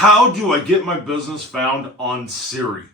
How do I get my business found on Siri?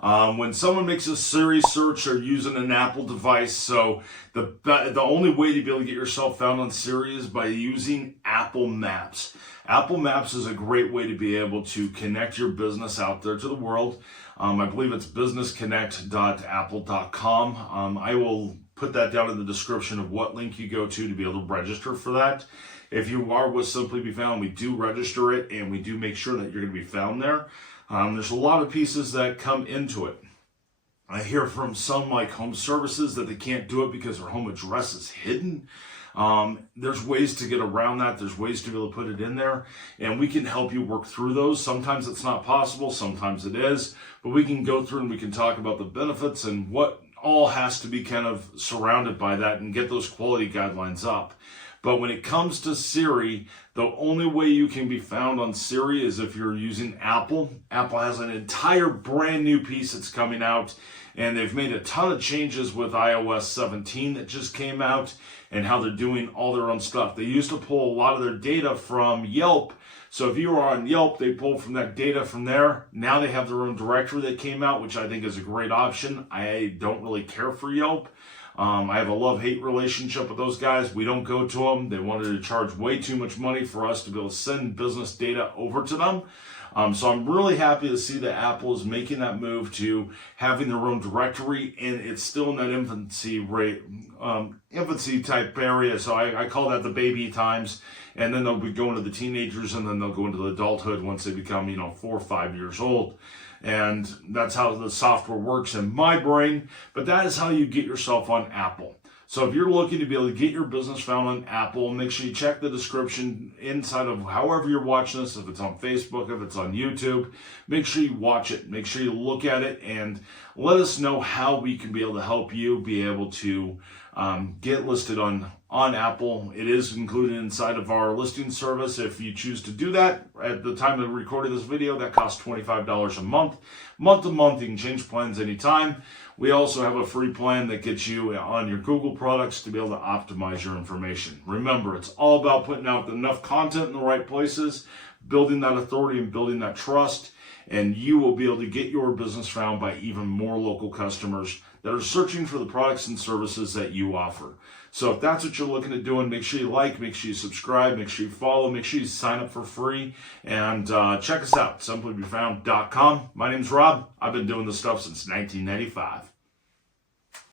When someone makes a Siri search, they're using an Apple device. So the only way to be able to get yourself found on Siri is by using Apple Maps. Apple Maps is a great way to be able to connect your business out there to the world. I believe it's businessconnect.apple.com. I will put that down in the description of what link you go to be able to register for that. If you are with Simply Be Found, we do register it and we do make sure that you're going to be found there. There's a lot of pieces that come into it. I hear from some like home services that they can't do it because their home address is hidden. There's ways to get around that. There's ways to be able to put it in there, and we can help you work through those. Sometimes it's not possible, sometimes it is, but we can go through and we can talk about the benefits and what all has to be kind of surrounded by that and get those quality guidelines up. But when it comes to Siri, the only way you can be found on Siri is if you're using Apple. Apple has an entire brand new piece that's coming out, and they've made a ton of changes with iOS 17 that just came out and how they're doing all their own stuff. They used to pull a lot of their data from Yelp. So if you were on Yelp, they pulled from that data from there. Now they have their own directory that came out, which I think is a great option. I don't really care for Yelp. I have a love-hate relationship with those guys. We don't go to them. They wanted to charge way too much money for us to be able to send business data over to them. So I'm really happy to see that Apple is making that move to having their own directory, and it's still in that infancy type area. So I call that the baby times, and then they'll be going to the teenagers, and then they'll go into the adulthood once they become 4 or 5 years old. And that's how the software works in my brain, but that is how you get yourself on Apple. So if you're looking to be able to get your business found on Apple, make sure you check the description inside of however you're watching this, if it's on Facebook, if it's on YouTube, make sure you watch it, make sure you look at it, and let us know how we can be able to help you be able to get listed on Apple. It is included inside of our listing service. If you choose to do that, at the time of recording this video, that costs $25 a month. Month to month, you can change plans anytime. We also have a free plan that gets you on your Google products to be able to optimize your information. Remember, it's all about putting out enough content in the right places, building that authority and building that trust, and you will be able to get your business found by even more local customers that are searching for the products and services that you offer. So if that's what you're looking at doing, make sure you like, make sure you subscribe, make sure you follow, make sure you sign up for free, and check us out, simplybefound.com. My name's Rob. I've been doing this stuff since 1995.